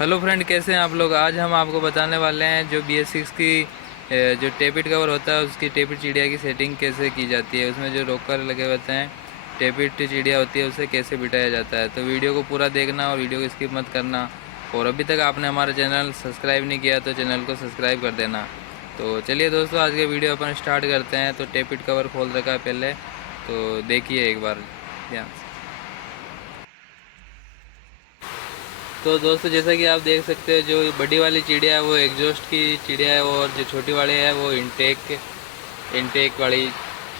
Hello friend, कैसे हैं आप लोग। आज हम आपको बताने वाले हैं जो BS6 की जो टेपिड कवर होता है उसकी टेपिड चिड़िया की सेटिंग कैसे की जाती है। उसमें जो रोकर लगे होते हैं, टेपिड चिड़िया होती है, उसे कैसे बिठाया जाता है। तो वीडियो को पूरा देखना और वीडियो को स्किप मत करना। और अभी तक आपने हमारा चैनल सब्सक्राइब नहीं किया तो चैनल को सब्सक्राइब कर देना। तो चलिए दोस्तों, आज के वीडियो अपन स्टार्ट करते हैं। तो टेपिड कवर खोल रखा है पहले, तो देखिए एक बार ध्यान से। तो दोस्तों, जैसा कि आप देख सकते हो, जो बड़ी वाली चिड़िया है वो एग्जॉस्ट की चिड़िया है, और जो छोटी वाली है वो इनटेक वाली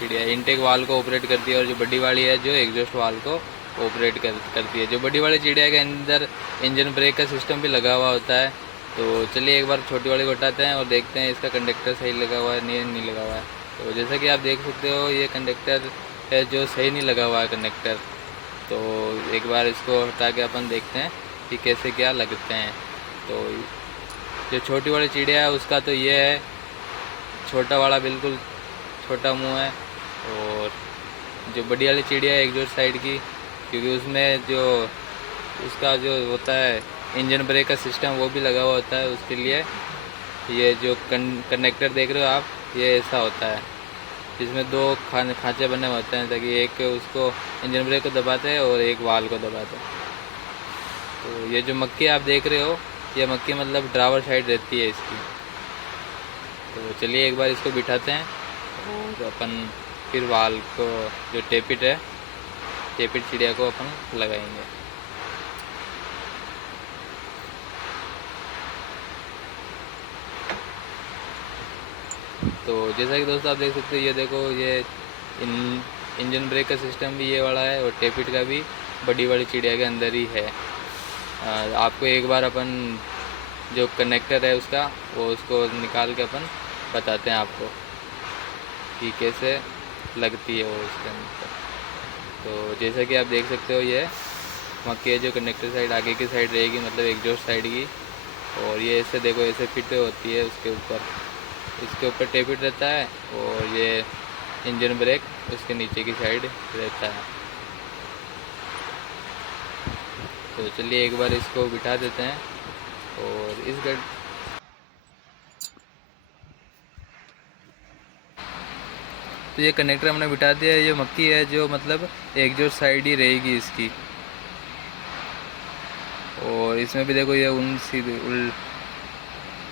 चिड़िया है। इनटेक वाल को ऑपरेट करती है, और जो बड़ी वाली है जो एग्जॉस्ट वाल को ऑपरेट करती है। जो बड़ी वाली चिड़िया के अंदर इंजन ब्रेक का सिस्टम भी लगा हुआ होता है। तो चलिए एक बार छोटी वाली को हटाते हैं और देखते हैं इसका कंडक्टर सही लगा हुआ है नहीं लगा हुआ है। तो जैसा कि आप देख सकते हो, ये कंडक्टर है जो सही नहीं लगा हुआ है कंडक्टर। तो एक बार इसको हटा के अपन देखते हैं कि कैसे क्या लगते हैं। तो जो छोटी वाली चिड़िया है उसका तो ये है, छोटा वाला बिल्कुल छोटा मुंह है। और जो बड़ी वाली चिड़िया है एग्जॉस्ट साइड की, क्योंकि उसमें जो उसका जो होता है इंजन ब्रेक का सिस्टम वो भी लगा हुआ होता है, उसके लिए ये जो कनेक्टर देख रहे हो आप, ये ऐसा होता है। इसमें दो खांचे बने होते हैं, ताकि एक उसको इंजन ब्रेक को दबाते हैं और एक वाल को दबाते हैं। तो ये जो मक्की आप देख रहे हो, ये मक्की मतलब ड्राइवर साइड रहती है इसकी। तो चलिए एक बार इसको बिठाते हैं और अपन फिर वाल को, जो टेपिड है, टेपिड चिड़िया को अपन लगाएंगे। तो जैसा कि दोस्तों आप देख सकते हो, ये देखो, ये इंजन ब्रेक का सिस्टम भी ये वाला है, और टेपिड का भी बड़ी वाली चिड़िया के अंदर ही है। आपको एक बार अपन जो कनेक्टर है उसका, वो उसको निकाल के अपन बताते हैं आपको कि कैसे लगती है वो उसके अंदर। तो जैसा कि आप देख सकते हो, ये मक्की है जो कनेक्टर साइड आगे की साइड रहेगी, मतलब एग्जॉस्ट साइड की। और ये ऐसे देखो, ऐसे फिट होती है उसके ऊपर। इसके ऊपर टेपिड रहता है, और ये इंजन ब्रेक उसके नीचे की साइड रहता है। तो चलिए एक बार इसको बिठा देते हैं और इस तो ये कनेक्टर हमने बिठा दिया है। ये मक्की है जो मतलब एग्जॉस्ट साइड ही रहेगी इसकी। और इसमें भी देखो, ये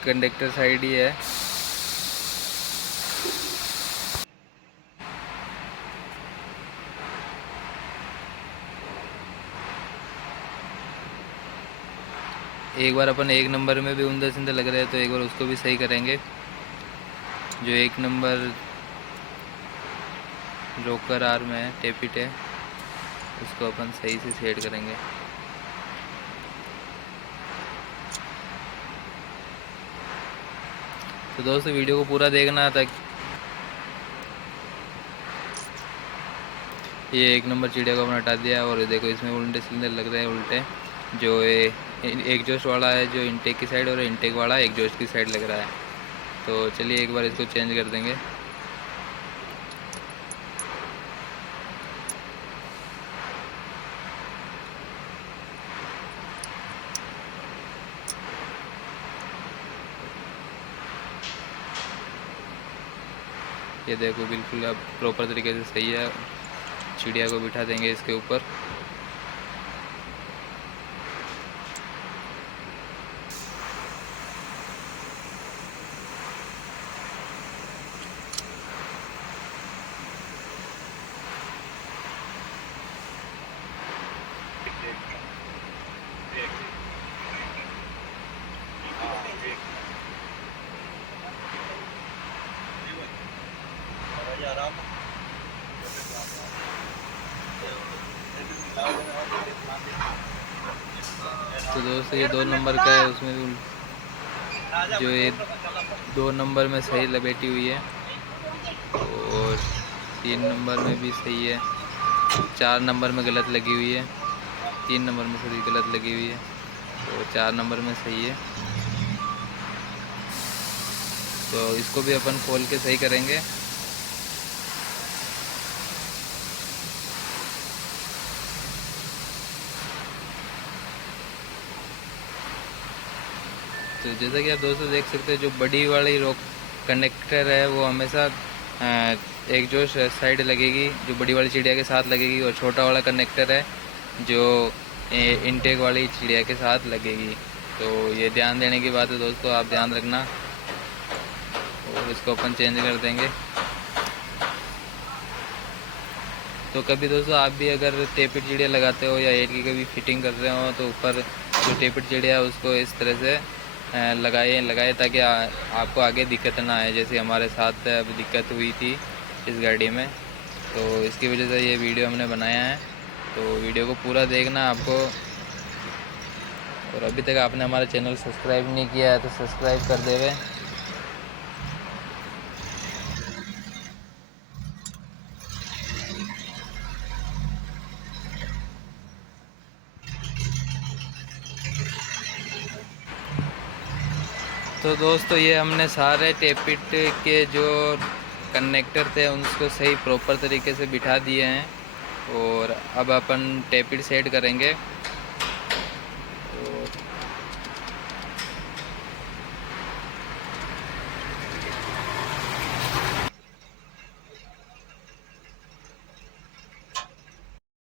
कंडक्टर साइड ही है। एक बार अपन एक नंबर में भी उंदर सिंदर लग रहे हैं, तो एक बार उसको भी सही करेंगे। जो एक नंबर रोकर आर्म है, टेपिट है, उसको अपन सही से सेट करेंगे। तो दोस्तों, वीडियो को पूरा देखना था। ये एक नंबर चिड़िया को अपन हटा दिया, और देखो इसमें उल्टे सिलेंडर लग रहे हैं, उल्टे। जो एग्जॉस्ट वाला है जो इनटेक की साइड, और इनटेक वाला एग्जॉस्ट की साइड लग रहा है। तो चलिए एक बार इसको चेंज कर देंगे। ये देखो, बिल्कुल अब प्रॉपर तरीके से सही है। चिड़िया को बिठा देंगे इसके ऊपर। तो दोस्तों, ये 2 नंबर का है, उसमें भी जो ये 2 नंबर में सही लपेटी हुई है, और 3 नंबर में भी सही है। 4 नंबर में गलत लगी हुई है, 3 नंबर में थोड़ी गलत लगी हुई है, और 4 नंबर में सही है। तो इसको भी अपन खोल के सही करेंगे। तो जैसा कि आप दोस्तों देख सकते हैं, जो बड़ी वाली रॉक कनेक्टर है वो हमेशा एग्जॉस्ट साइड लगेगी, जो बड़ी वाली चिड़िया के साथ लगेगी, और छोटा वाला कनेक्टर है जो इनटेक वाली चिड़िया के साथ लगेगी। तो ये ध्यान देने की बात है दोस्तों, आप ध्यान रखना। और इसको अपन चेंज कर देंगे। तो कभी दोस्तों आप भी अगर टेपिड चिड़िया लगाते हो या एयर की कभी फिटिंग कर रहे हो, तो ऊपर जो टेपिड चिड़िया है उसको इस तरह से लगाए ताकि आपको आगे दिक्कत ना आए, जैसे हमारे साथ अब दिक्कत हुई थी इस गाड़ी में। तो इसकी वजह से ये वीडियो हमने बनाया है। तो वीडियो को पूरा देखना आपको। और अभी तक आपने हमारा चैनल सब्सक्राइब नहीं किया है तो सब्सक्राइब कर देवे। तो दोस्तों ये हमने सारे टेपिट के जो कनेक्टर थे उनको सही प्रॉपर तरीके से बिठा दिए हैं। और अब अपन टेपिट सेट करेंगे।